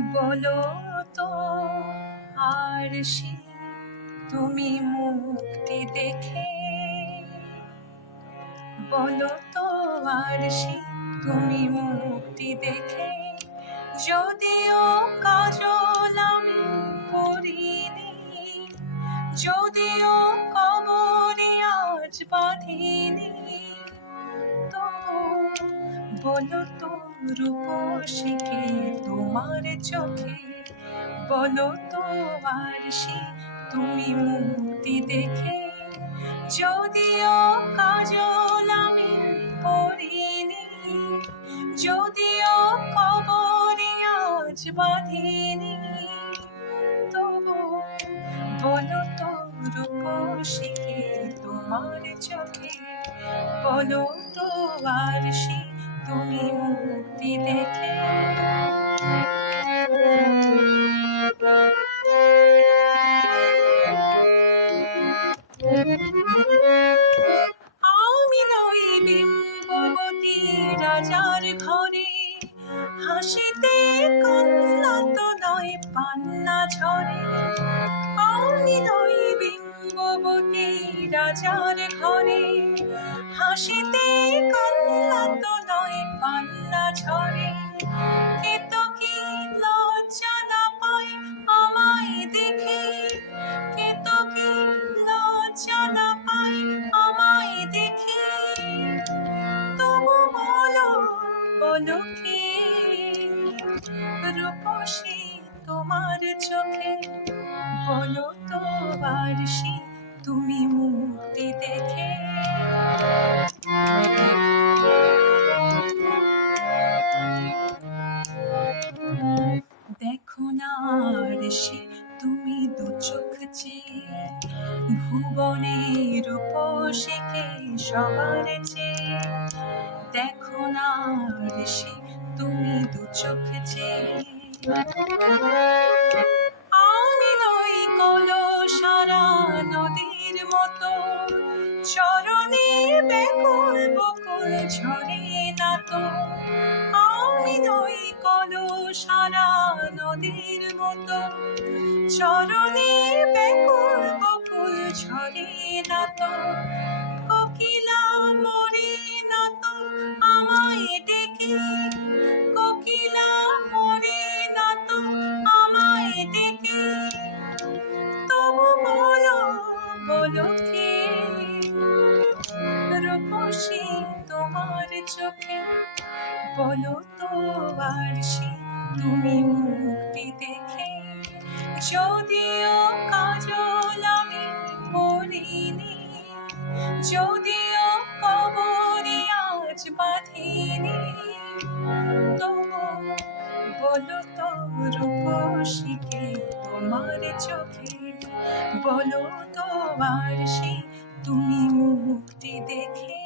বলো তো, আর সে তুমি মুক্তি দেখে। বলো তো, আর সে তুমি মুক্তি দেখে। যদিও কাজল আমি পড়িনি যদিও কবরে আজ বাঁধিনি, তবু বলো তো রূপসীকে তোমার চোখে। বলো তো আর সে তুমি মুক্তি দেখে। যদিও কাজল আমি পড়িনি, যদিও কবরে আজ বাঁধিনি। তবু বলো তো রূপসীকে তোমার চোখে। বলো তো আর সে তুমি মুক্তি রাজার ঘরে, হাসিতে কান্না তো নয় পান্না ঝরে। আমি নই বিম্ববতী রাজার ঘরে, হাসিতে কান্না তো বলো কি রূপসী তোমার চোখে। বলো তো বার্ষি তুমি মুক্তি দেখে। দেখো না সে তুমি দু চোখ চেয়ে ভুবনের রূপসীকে সবার চেয়ে সে তুমি দু চোখ আমি কলো সারা নদীর মতো, চরণে ব্যাকুল বকুল ঝরে না তো। আমি নই কলো সারা নদীর মতো, চরণে ব্যাকুল বকুল ঝরে না তো। রূপসী তোমার চোখে। বলো তো আর তুমি মুক্তি দেখে। যদিও কাজল আমি পড়িনি, যদিও কবরে আজ বাঁধিনি। তবু বলো তো রূপসীকে তোমার চোখে। বলো তো আর তুমি মুক্তি দেখে।